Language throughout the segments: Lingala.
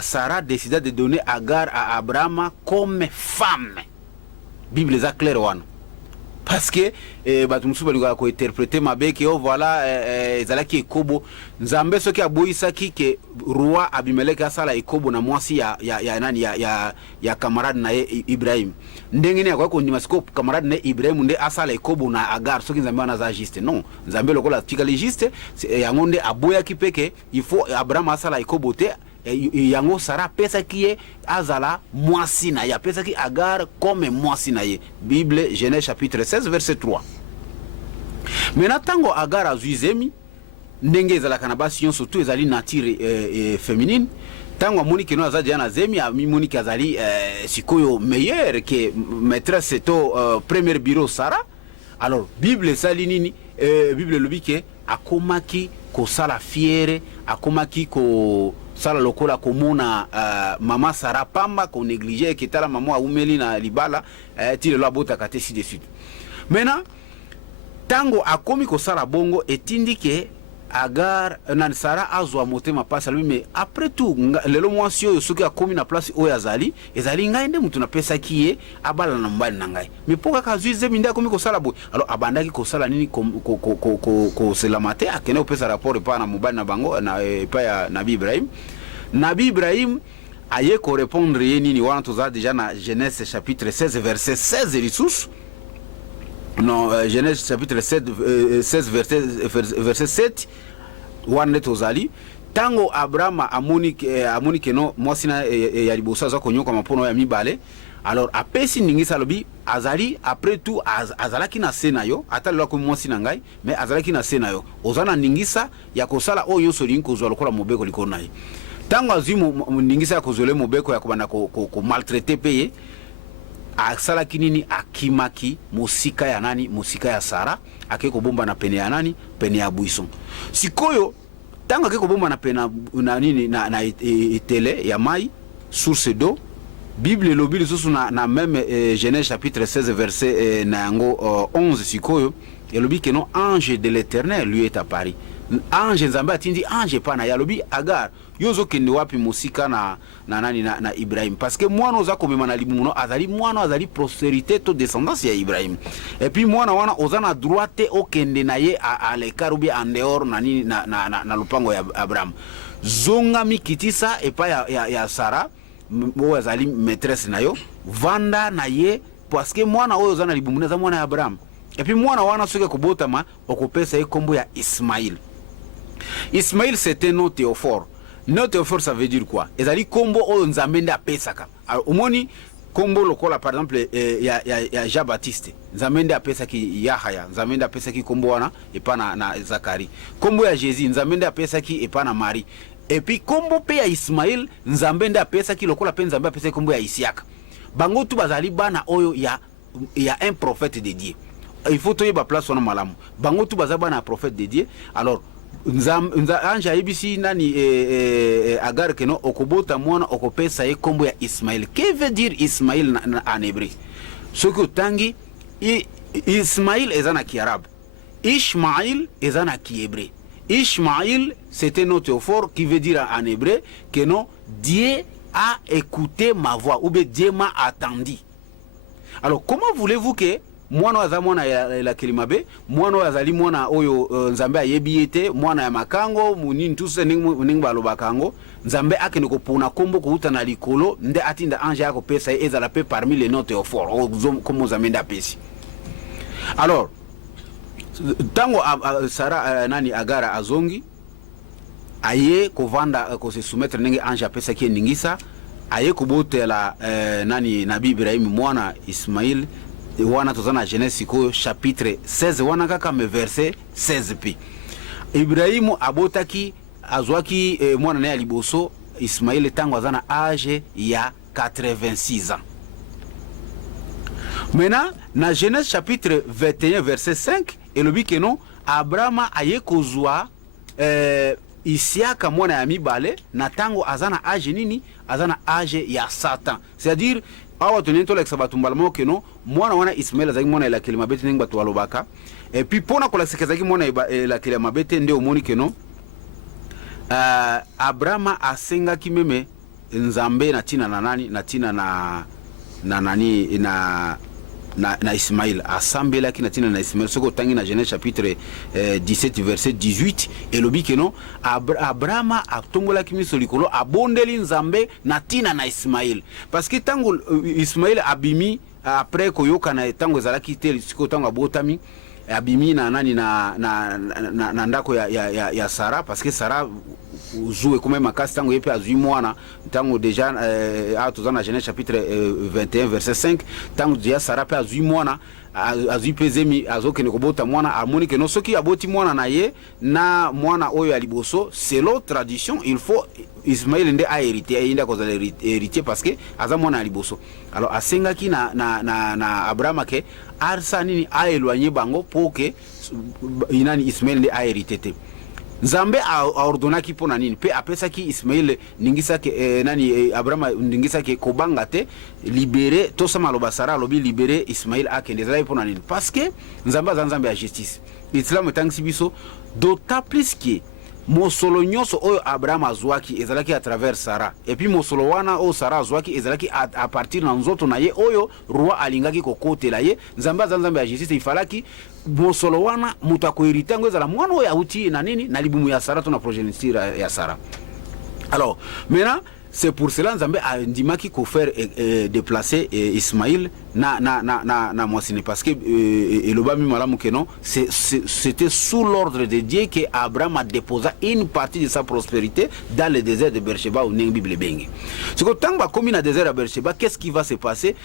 Sarah décida de donner Agar à Abraham comme femme. Bible est claire wana. Parce que batumusu balinga ko interpréter mabe que voilà ezalaki ekobo nzambe soki aboyisaki ke roi Abimelech asala ekobo na mwasi ya nani ya camarade na Ibrahim ndenge ne ko ndima siko camarade na Ibrahim nde asala ekobo na Agar soki nzambe wana za juste non nzambe lokola tikali juste yango nde aboyaki peke il faut Abraham asala ekobo te yango Sarah pesa ki azala mwasi na ya pesa ki Agar comme mwasi na ye. Bible Genèse chapitre 16 verset 3. Maintenant tango Agar azuizemi ndenge ezalaka na basi yon surtout ezali nature féminine tango amoni ke no azali na zemi amoni ke azali sikoyo meilleur que maîtresse to premier bureau Sarah. Alors Bible sali nini Bible lobi ke akomaki ko sala fiere akomaki ko sala lokola komona mama Sarah pamba ko négliger ke tala mama umeli na libala tile lo abota kate si de suite. Maintenant tango akomi ko sala bongo etindi ke Agar na Sarah azwa motema pasa lui mais après tout lelo mwasi oyo soki akomi na place oyo azali ezali ngai nde mutu na pesa kiye abala na mbali na ngai mais poka kazuize minde akomi ko sala boy alors abandaki ko sala nini ko selamate akene opesa rapport pa na mobali na bango na pa ya Nabi Ibrahim aye ko répondre ye nini wana toza déjà na Genèse chapitre 16 verset 16 risous. Non, Genèse chapitre 16 verset 7 wana tozali tango Abraham amoni ke no mwasi na ya libosa za konyoka mapono ya mibale alors apesi ningisa lobi azali après tout azalaki na senayo atalwa ko mwasi na ngai mais azalaki na senayo ozana ningisa ya kosala oyo so linko zo lokola mobeko likona ye tango azimu ningisa ya kozole mobeko ya kobanda ko maltraiter payer asala kinini akimaki musika ya nani musika ya Sarah akeko bomba na pene ya nani pene ya buisson sikoyo tanga akeko bomba na pene na nini na etele ya mai source d'eau Bible lobili susu na même Genèse chapitre 16 verset na yango 11 sikoyo elobi que non ange de l'Éternel lui est apparu ange nzambe atindi ange pana ya lobi Agar yozo kende wapi musika na nani na Ibrahim parce que mwana oza komema na limuno azali mwana azali postérité to descendance ya Ibrahim et puis mwana wana oza na droite okende na ye à l'écart ou bien en dehors na lupango ya Abraham zonga mikitisa epa ya Sarah bo azali maîtresse na yo vanda na ye parce que mwana oyo oza na limuno za mwana ya Abraham et puis mwana wana soke kobotama okopesa ye kombo ya Ismaïl. Ismaïl c'était un nom théophore. Nom théophore ça veut dire quoi? Ezali kombo oyo nzambe nde apesaka. Alors omoni kombo lokola par exemple ya Jean Baptiste. Nzambe nde apesaki Yahaya, nzambe nde apesaki kombo wana epa na Zakari. Kombo ya Jésus nzambe nde apesaki epa na Marie. Et puis kombo pe ya Ismaïl nzambe nde apesaki lokola pe nzambe apesaki kombo ya Isiaka. Bango tu bazali bana oyo ya un prophète de Dieu. Il faut toye ba place wana malamu. Bango tu bazaba na prophète de Dieu. Alors anja ibisi nani Agar keno okobota mwana okopesa ye kombo ya Ismaël. Que veut dire Ismaël en hébreu? Ce que tangi Ismaël ezana ki arabe. Ishmaël ezana ki hébreu. Ishmaël c'était un théophore qui veut dire en hébreu que non Dieu a écouté ma voix ou bien Dieu m'a attendu. Alors comment voulez-vous que mwana wa zamona la kilimabe mwana wa zali mwana oyo nzambe ayebiyete mwana ya makango munini tuse ningba lobakango nzambe akene ko pona kombo ko utana likolo nde atinda ange yako pesa ezala pe parmi les notes au fort comme zamenda pesi. Alors tango Sarah nani Agara azongi aye ko vanda ko se soumettre nenge ange pesa ki ningisa aye ko botela nani Nabi Ibrahim mwana Ismaïl wana tozana Genèse ko chapitre 16 wana kaka me verset 16 pi Ibrahimu abotaki azwaki mwana na liboso Ismaïl tango azana âge ya 86 ans. Maintenant na Genèse chapitre 21 verset 5 elobi que non Abraham aye kozwa Isiaka mwana ya mibale na tango azana âge nini azana âge ya Satan, c'est-à-dire awa tonento la sabatumbalamo que non mwana wana Ismaël azaki mwana la kelima bete ninga to alobaka et puis pona kola sekezaki mwana la kelima bete nde omoni que non Abrahama asengaki meme nzambe na tina na nani na tina na nani na Ismaïl asambelaki na tina na Ismaïl soko tangi na Genèse chapitre 17 verset 18 elobi ke non Abrahama atombolaki miso likolo abondeli nzambe na tina na Ismaïl parce que tango Ismaïl abimi après koyoka na tango ezalaki te siko tango abotami abimi na nani na ndako ya Sara parce que Sara joué comme makasi tango yepe azui mwana tango déjà tozana Genèse chapitre 21 verset 5 tango dia Sara pe azui mwana azui pezemi azokene kobota mwana amoni ke no soki aboti mwana na ye na mwana oyo aliboso selon tradition il faut Ismaël nde a hérité ayinda ko héritier parce que aza mwana aliboso alors asengaki na Abraham ke arsa nini a éloigné bango pour que inani Ismaël nde a hérité te Nzambe a ordonaki pona nini pe apesaki Ismaël ningisa ke Abraham ningisa ke kobanga te libérer to sama loba Sara lobi libérer Ismaël akende zala pona nini parce que Nzambe a justice Islam tangisi biso d'autant plus que mosolo nyonso oyo Abraham azwaki ezalaki à travers Sara et puis mosolo wana o Sara azwaki ezalaki à partir na nzoto na ye oyo roi alingaki kokotela ye Nzambe a justice ifalaki mosolo wana mutu akoherita ngo ezala mwana oyo auti na nini na libumu ya Sara to na progéniture ya Sara. Alors maintenant c'est pour cela Nzambe a ndimaki ko faire déplacer Ismaïl na Mwasine parce que elobami malamu que non c'était sous l'ordre de Dieu que Abraham a déposé une partie de sa prospérité dans le désert de Beersheba où Bible bengi. Ce que tant ba komi na désert de Beersheba, qu'est-ce qui va se passer?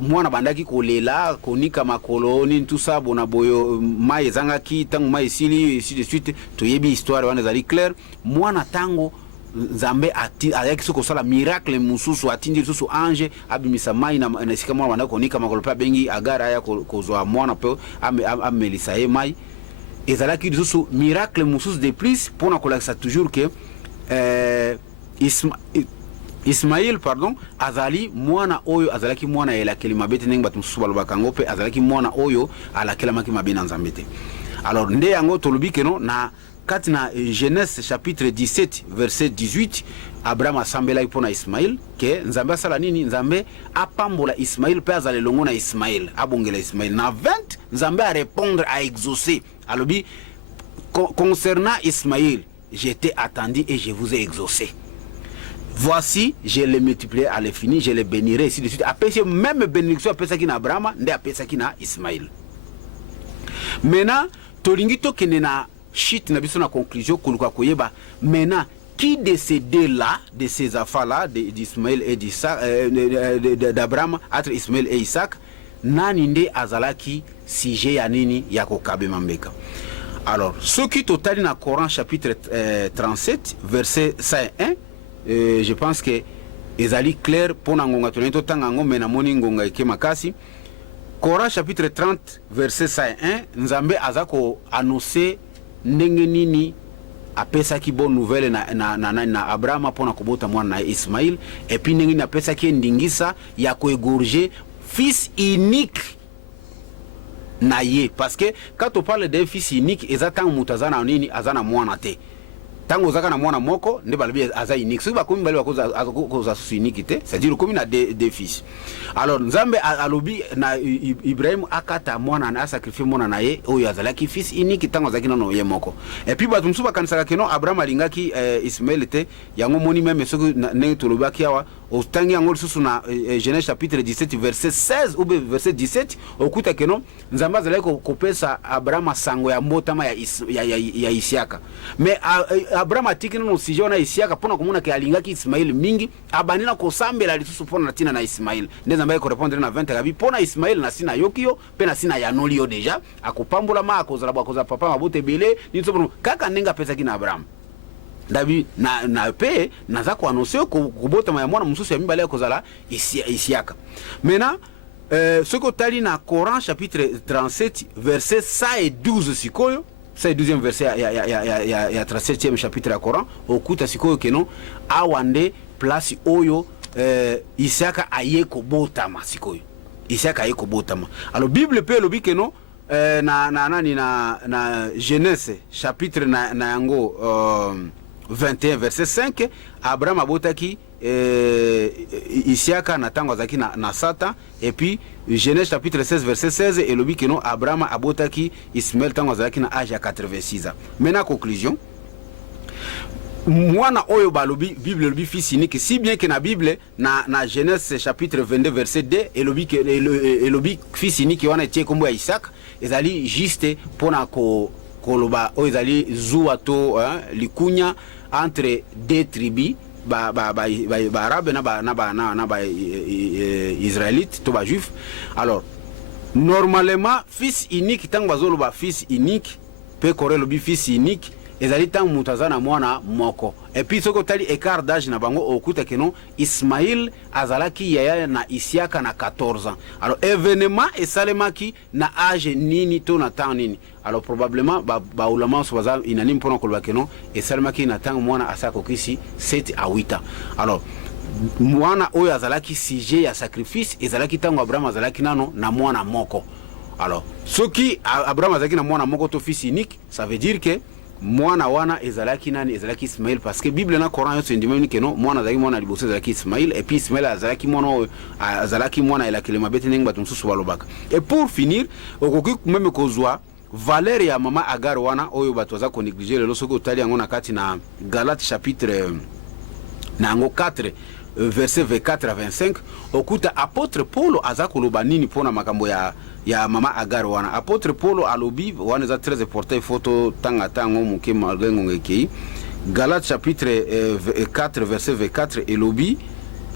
Mwana bandaki kolela konika makoloni tout ça bona boyo mai zangaki tango mai sili ainsi de suite toyebi histoire wana zali clair mwana tango Nzambe ayaki soko sala miracle mususu atindi susu ange abimisa mai na esika mwana wana konika makolo pa bengi agara ya kozwa mwana pe amelisa ye mai ezalaki susu miracle mususu de plus pona kolakisa toujours que Ismaël pardon azali mwana oyo azalaki mwana elakeli mabete ndenge batu mususu balobaka ngo pe azalaki mwana oyo alakelamaki mabe na Nzambe te. Alors nde yango tolobi ke no na kati na Genèse chapitre 17 verset 18 Abraham asambelaki pona Ismaël ke Nzambe asala nini Nzambe apambola Ismaël pe azale longo na Ismaël abongela Ismaël na 20 Nzambe a répondre à exaucer alobi concernant Ismaël j'étais attendu et je vous ai exaucé. Voici, je les multiplierai à l'infini, je les bénirai, ainsi de suite. Après, même bénédiction, après ça qui na Abraham, après ça qui na Ismaël. Maintenant, tolingi to kene na shit na biso na conclusion koluka koyeba. Maintenant, qui de ces deux-là, de ces enfants-là, d'Ismaël et d'Abraham, entre Ismaël et Isaac, naninde azalaki sujet ya nini ya kokabe mambeka. Alors, ce qui total na Coran chapitre 37, verset 101, je pense que ezali clair pour ngonga tonento tangango mena moni ngonga eke makasi. Coran chapitre 30 verset 101 Nzambe azako annoncer ndenge nini apesa ki bonne nouvelle na Abraham pona kobota mwana na Ismaël et puis ndenge ni apesa ki ndingisa ya ko égorger fils unique na ye parce que quand on parle d'un fils unique ezatang mutazana nini azana mwana te. Tango zaka na mwana moko nde balabi aza unique soki bakomi bali bakoza unique te c'est-à-dire komi na deux fils. Alors Nzambe alobi na Ibrahim akata mwana na sacrifier mwana na ye oyo azalaki fils unique tango zaki na no ye moko et puis batumsu bakanisaka keno Abraham alingaki Ismaël te yango moni même soki ne tolobaki awa otangi yango lisusu na Genèse chapitre 17 verset 16 ou verset 17 okuta keno Nzambe azalaki kopesa Abraham sango ya mbotama ya Isiaka mais Abraham atiki no sujet na Isiaka pona komona ke alingaki Ismaël mingi abanina kosambela lisusu pona tina na Ismaël nde Nzambe ko répondre na 20 kabi pona Ismaël na sina yokio pe na sina ya nolio déjà akopambola ma akozala bakoza papa mabote bele niso kaka nenga pesa kina Abraham David na pe naza ko annoncer ko bota ma mwana mususu ya mibale kozala Isiaka. Maintenant ce que tali na Coran chapitre 37 verset 112 sikoyo c'est 12e verset ya 37e chapitre ya Coran okuta sikoyo keno awande place oyo Isiaka ayeko botama sikoyo Isiaka ayeko botama. Alors Bible pe lobi keno na Genèse chapitre na yango 21 verset 5 Abraham abotaki Isiaka na tango azaki na Satan, et puis Genèse chapitre 16 verset 16 et lobi que non Abraham abotaki Ismaël tango azaki na âge ya 86 ans. Maintenant conclusion, mwana oyo balobi Bible lobi fils unique, si bien que na Bible na Genèse chapitre 22 verset 2 et lobi fils unique wana tie kombo ya Isaac ezali juste pona koloba oyo ezali zuwa to likunya entre deux tribus ba arabe na ba israélite to ba juif. Alors normalement fils unique tango bazoloba fils unique pe kore lobi fils unique ezali tango mutazana mwana moko, et puis soko tali écart d'âge na bango okuta que non Ismaïl azalaki yaya na Isiaka na 14 ans. Alors événement esalemaki na âge nini to na temps nini? Alors probablement ba ulama sobaza inanime pona koloba que non esalemaki na tango mwana asako kisi 7 à 8 ans. Alors mwana oyo azalaki sujet ya sacrifice ezalaki tango Abraham azalaki nano na mwana moko. Alors soki Abraham azalaki na mwana moko to fils unique, ça veut dire que mwana wana ezalaki nani? Ezalaki Ismaël, parce que Bible na Coran yote ndimeni que non mwana azalaki mwana liboso ezalaki Ismaël, et puis Ismaël azalaki mwana elakile mabete ningi bato mususu balobaka. Et pour finir okoki meme kozwa valeur ya mama Agar wana oyo bato baza ko négliger lelo soki otali yango na kati na Galate chapitre na yango 4 verset 24 à 25 okuta apôtre Paul aza koloba nini pona makambo ya mama Agar wana. Apôtre Paul alobi wana za très important photo tanga tango muke malgengo ngeki Galate chapitre 4 verset 24 et lobi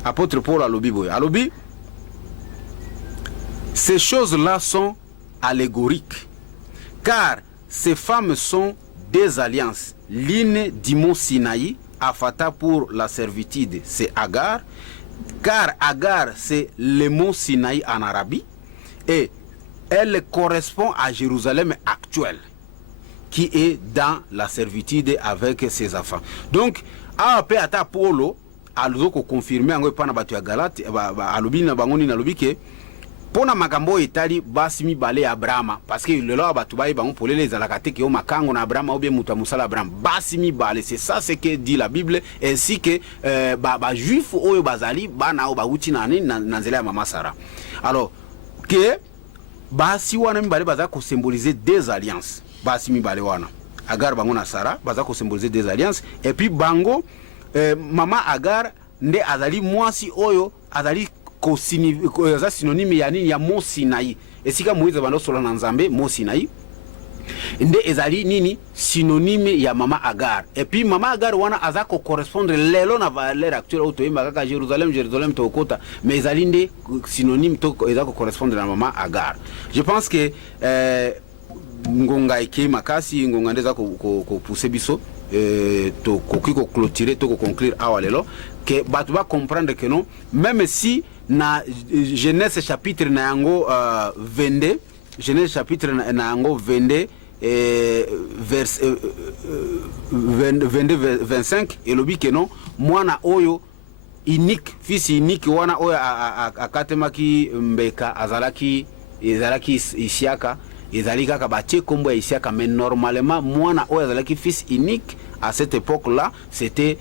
apôtre Paul alobi boy alobi ces choses-là sont allégoriques car ces femmes sont des alliances. L'une du mont Sinaï Afata pour la servitude c'est Agar, car Agar c'est le mont Sinaï en Arabie et elle correspond à Jérusalem actuelle qui est dans la servitude avec ses enfants. Donc après ata Polo alozoko confirmer ngo pana batu ya Galate alobi na bangoni na lobi ke pona makambo etali basi mibale ya Abraham, parce que lelo batu bayi bango polele ezalaka te ke o makango na Abraham ou bien muta musala Abraham basi mibale. C'est ça ce que dit la Bible, ainsi que ba juif oyo bazali bana o ba uti na nzela ya mama Sarah. Alors que basi wana mibale baza ko symboliser des alliances. Basi mibale wana Agar bango na Sarah baza ko symboliser des alliances, et puis bango mama Agar nde azali mwasi oyo azali ko synonyme ya nini ya Mont Sinaï. Esika Moïse bando solo na Nzambe Mont Sinaï nde ezali nini synonyme ya mama Agar. Et puis mama Agar wana azako correspondre lelo na valeur actuelle auto yemba kaka Jérusalem to kota, mais ezali nde synonyme to ezako correspondre na mama Agar. Je pense que ngonga eke makasi ngonga ndeza ko pousser biso to koki ko clôturer to ko conclure awalelo que batu ba comprendre que non, même si na Genèse chapitre na yango 22 Genèse chapitre na yango 22 verset 22 25 elobi que non mwana oyo unique fils unique wana oyo akatemaki mbeka azalaki Isiaka ezali kaka batie kombo ya Isiaka, mais normalement mwana oyo azalaki fils unique à cette époque-là, c'était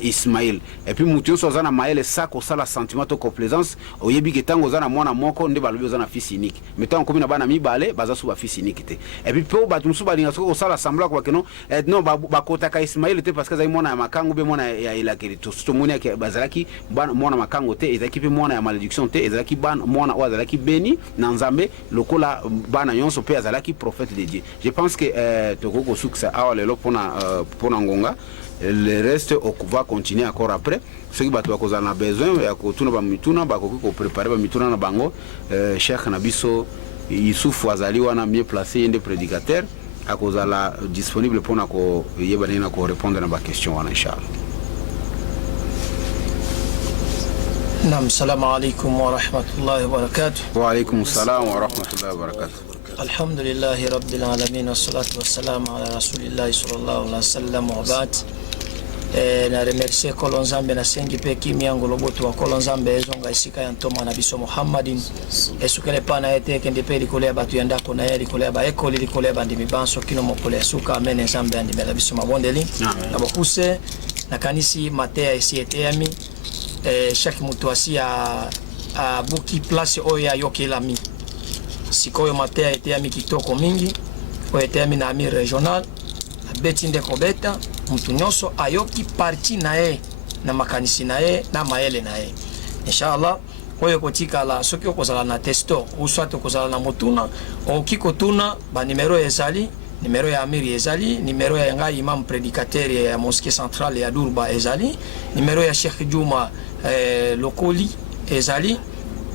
Ismaël. Et puis mutu so zana maele sako sala sentiment to complaisance oyebi ke tango zana mwana moko nde balobi zana fils unique. Metango komi na bana mibale baza su ba fils unique te. Et puis po batu musu balinga soko sala sembla kwa keno non ba kotaka Ismaël te parce que zai mwana ya makango be mwana ya ilakeli to sto mwana ke bazalaki bana mwana makango te ezaki pe mwana ya malédiction te ezaki bana mwana o azalaki beni na Nzambe lokola bana yonso pe azalaki prophète de Dieu. Je pense que tokoko suksa awa lelo pona ngonga. Le reste va continuer encore après. Ceux qui ont besoin ya kotuna ba mituna ba ko préparer ba mituna na bango Cheikh Nabiso Youssouf Azali wana mieux placé des prédicateurs à cause la disponible pour na ko yebana na ko répondre na ba question wana inchallah. Naam, salamu alaykum wa rahmatullahi wa barakatuh. Wa alaykum salam wa rahmatullahi wa barakatuh. Alhamdulillahi rabbil alamin, wassalatu wassalamu ala rasulillahi sallallahu alaihi wasallam wa ba'd. na remercier Kolonzambe na sengi pe Kimiango Loboto wa Kolonzambe ezonga isika ya ntoma na biso Muhammadin esukele pana ete kende pe likole batu yanda ko na ye likole ba ekoli likole ba ndimi banso kino mokole suka amene Nzambe andi bela biso mabondeli na bokuse na kanisi matea esi etemi chaque mutu asi a buki place oya yokelami sikoyo matea etemi kitoko mingi o etemi na ami regional beti ndeko beta mutu nyonso ayoki parti na ye na makanisi na ye na mayele na ye inshallah oyo kotikala soki okozala na testo ou soit okozala na motuna okoki kotuna ba numero ezali numero ya amiri ezali numero ya ngai imam prédicateur ya mosquée centrale ya Durba ezali numero ya Sheikh Juma lokoli ezali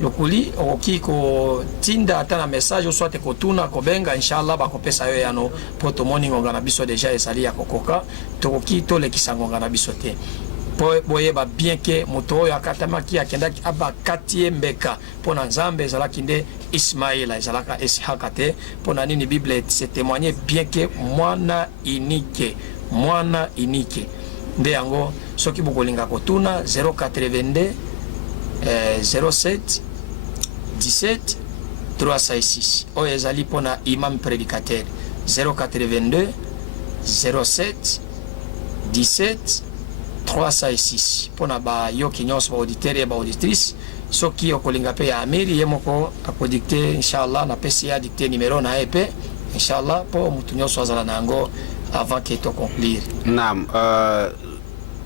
lokuli okoki ko tinda ata na message o soit kotuna kobenga inshallah bakopesa yo yano poto morning ngana biso deja ezali ya kokoka tokoki tolekisa ngana biso te po boye ba bien que moto oyo akatamaki akendaki aba katie mbeka pona Nzambe ezalaki nde Ismaïla ezalaka Ishaka te pona nini Bible se témoigner bien que mwana unique nde yango soki bokolinga kotuna 082 07 17 306 oyo ezali pona imam prédicateur 082 07 17 306 pona ba yoki nyonso ba auditeur et ba auditrice soki okolinga pe ya amiri ye moko akodikte inshallah na pesi ya dicté numéro na EP inshallah po mutu nyonso azala nango avant que to conclure. Naam,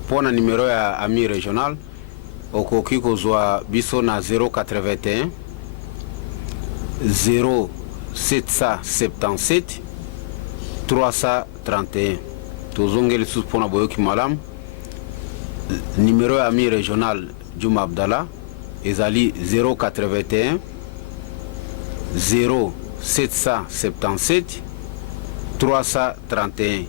pona numéro ya ami régional okoki kozwa biso na 081 0777 331 tozongeli sus pona boyoki malam numéro ya ami régional Juma Abdallah ezali 081 0777 331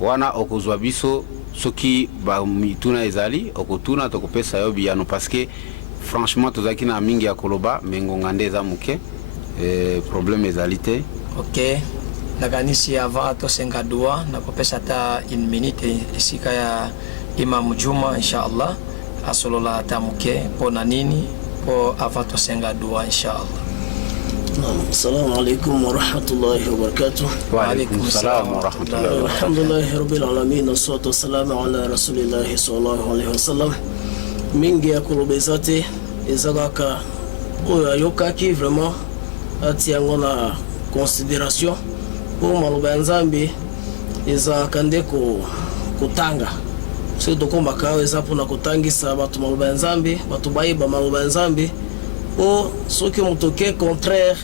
wana okozwa biso soki ba mituna ezali okotuna tokopesa yo biyano parce que franchement tozaki na mingi ya koloba mengonga nde eza muke problème ezali te. OK, nakanisi avant tosenga dua nakopesa ta une minute esika ya Imam Juma inshallah asolola ata muke pona nini po avant tosenga dua inshallah. السلام عليكم ورحمة الله وبركاته. وعليكم السلام ورحمة الله وبركاته. الحمد لله رب العالمين والصلاة والسلام على رسول الله صلى الله عليه وسلم. Mingi ya kulubezate ezalaka oyo ayokaki vraiment ati yango na considération po maloba ya Nzambe ezalaka nde kotanga so tokombaka eza mpona kotangisa bato maloba ya Nzambe bato bayeba maloba ya Nzambe o soki motoke contraire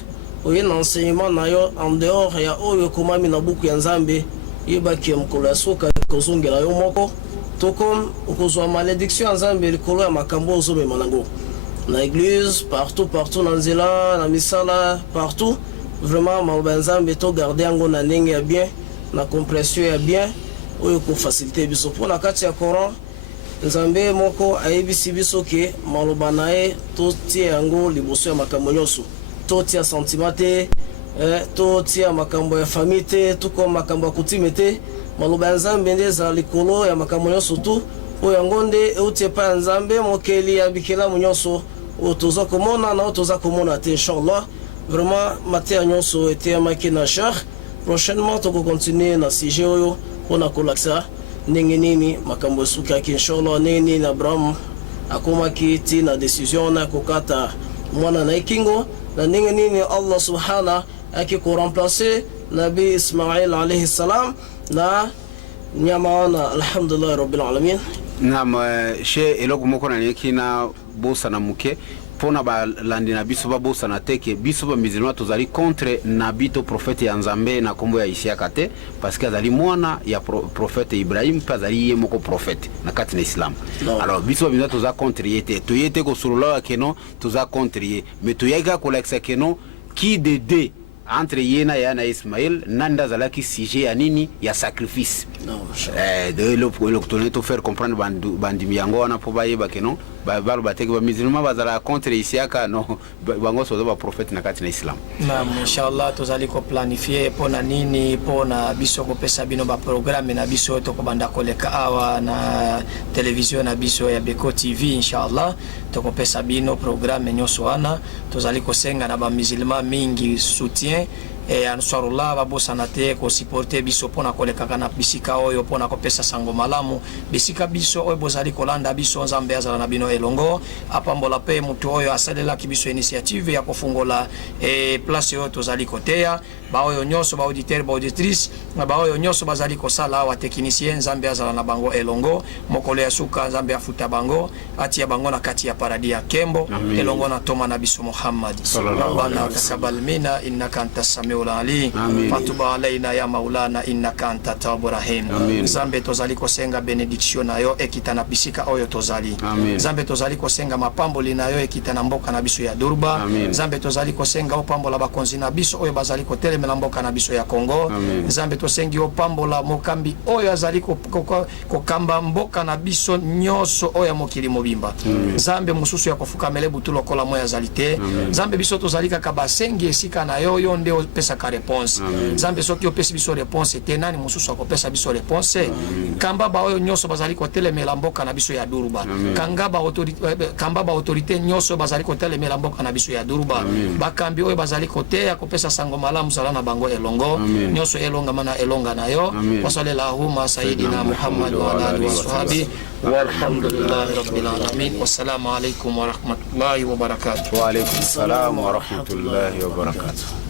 oye na enseignement na yo en dehors ya oyo komami na buku ya Nzambe yebaki ya mokolo ya soka kozongela yo moko tokom okozwa malédiction ya Nzambe likolo ya makambo ozomema nango na église partout na nzela na misala partout vraiment maloba ya Nzambe to garder yango na ndenge ya bien na compression ya bien oyo ko faciliter biso mpona kati ya Coran Nzambe moko ayebisi biso ke maloba na ye totia yango liboso ya makambo nyonso totia sentiment te totia makambo ya famille te tuko makambo ya kutime te maloba ya Nzambe nde eza likolo ya makambo nyonso tu oyo yango nde euti epai ya Nzambe mokeli ya bikelamu nyonso oyo toza komona na oyo toza komona te inshallah vraiment mateya nyonso eteyamaki na char prochainement tokokontinue na sujet oyo mpona kolakisa ndenge nini makambo esukaki inshallah ndenge nini Abraham akomaki ti na décision na kokata mwana na ekingo na ndenge nini Allah subhana aki koremplacer Nabi Ismail alayhi salam na nyama wana alhamdulillah rabbil alamin. Naam, she eloko moko na neki na bosa na muke pona ba landi na biso ba bosa na teke biso ba musulman tozali contre nabi to prophète ya Nzambe na kombo ya Isiaka te parce que azali mwana ya prophète Ibrahim pa azali ye moko prophète na kati na Islam. No. Alors biso ba musulman toza contre yete to yete ko solola keno toza contre ye mais to yega ko leksa keno qui de deux entre yena yana Ismail nanda zalaki sujet ya nini ya sacrifice de l'octoné to faire comprendre bandimi yango wana po bayeba ke non balo bateki ba musulman bazala contre isiaka no bango so ba prophète na kati na Islam. Naam, inshallah tozali ko planifier pona nini pona biso ko pesa bino ba programme na biso to ko banda koleka awa na television na biso ya Beko TV inshallah to ko pesa bino programme nyoso wana tozali ko senga na ba musulman mingi soutien ansarullah babosana te ko supporter biso pona koleka kana bisika oyo pona ko pesa sango malamu bisika biso oyo bozali kolanda biso nzambe azala na bino elongo apambola pe mutu oyo asalela ki biso initiative ya kofungola place oyo tozali koteya ba oyo nyoso ba auditeur ba auditrice ba oyo nyoso bazali kosala wa technicien nzambe azala na bango elongo mokolo ya suka nzambe afuta bango atia bango na kati ya paradis ya kembo elongo na toma na biso Muhammad rabbana taqabbal minna innaka antas samiul alim fatub alaina ya maulana innaka antat tawwabur rahim nzambe tozali kosenga benediction na yo ekita na bisika oyo tozali nzambe tozali kosenga mapamboli na yo ekita na mboka na biso ya Durba nzambe tozali kosenga opambola bakonzi na biso oyo bazali kotele mboka na biso ya Kongo nzambe tosengi opambola mokambi oyo azali kokamba mboka na biso nyoso oyo mokili mobimba nzambe mususu ya kofukamele butulo kola moya azali te nzambe biso tozali kaka basengi esika na yo yo nde opesa ka réponse nzambe soki opesi biso réponse te nani mususu akopesa biso réponse kamba ba oyo nyoso bazali kotelemela mboka na biso ya Durba kamba ba autorité nyoso bazali kotelemela mboka na biso ya Durba bakambi oyo bazali koteya kopesa sango malamu na bango elongo nyoso elonga mana elonga na yo wa sallallahu sayyidina Muhammad wa ala alihi wa sahbihi walhamdulillahi rabbil alamin wassalamu alaikum wa rahmatullahi wa barakatuh. Wa alaikum salam wa rahmatullahi wa barakatuh.